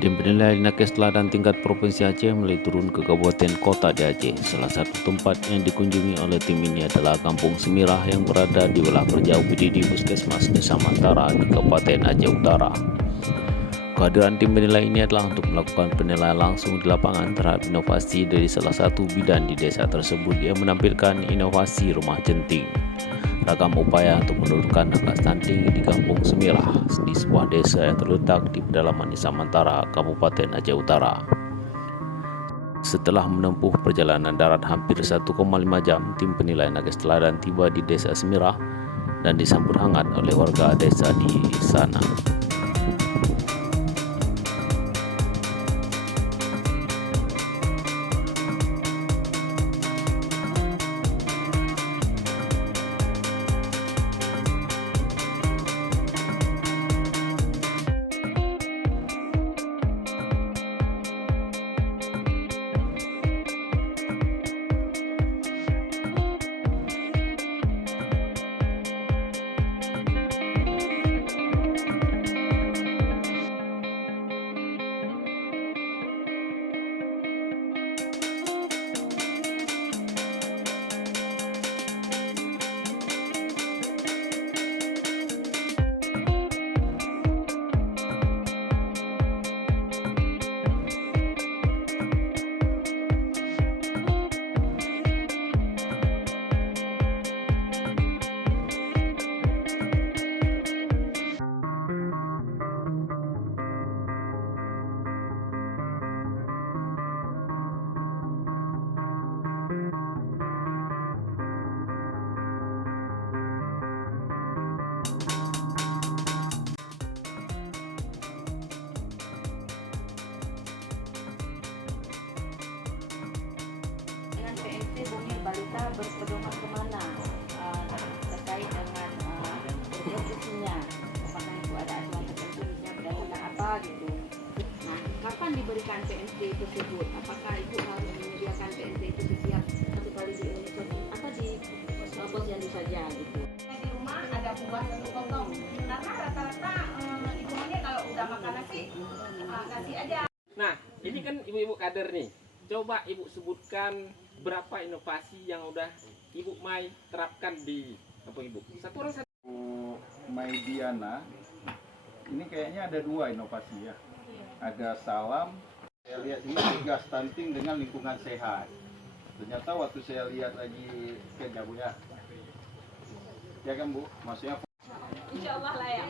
Tim penilai nakes teladan tingkat Provinsi Aceh mulai turun ke kabupaten kota di Aceh. Salah satu tempat yang dikunjungi oleh tim ini adalah Kampung Semirah yang berada di wilayah Perjauh PDD Puskesmas Desa Mantara di Kabupaten Aceh Utara. Kehadiran tim penilai ini adalah untuk melakukan penilaian langsung di lapangan terhadap inovasi dari salah satu bidan di desa tersebut yang menampilkan inovasi rumah centing. Ragam upaya untuk menurunkan angka stunting di Kampung Semirah, di sebuah desa yang terletak di pedalaman Desa Mantara, Kabupaten Aceh Utara. Setelah menempuh perjalanan darat hampir 1,5 jam, tim penilai nakes teladan tiba di Desa Semirah dan disambut hangat oleh warga desa di sana. PNT Bumi Balita berpedoman kemana terkait dengan prosesnya, apakah itu ada aturan tertentu misalnya berdasarkan apa gitu. Nah, kapan diberikan PNT tersebut? Apakah ibu harus menyediakan PNT itu setiap satu kali di Indonesia atau di posyandu saja gitu? Di rumah ada buah satu potong karena rata-rata ibu-ibunya kalau udah makan nasi nasi aja. Nah, ini kan ibu-ibu kader nih. Coba ibu sebutkan berapa inovasi yang udah ibu Mai terapkan di kampung ibu. Satu orang satu. Mai Diana, ini kayaknya ada dua inovasi ya. Ada salam. Saya lihat ini juga stunting dengan lingkungan sehat. Ternyata waktu saya lihat lagi kerja Bu ya. Ya kan Bu, maksudnya. Insya Allah lah ya.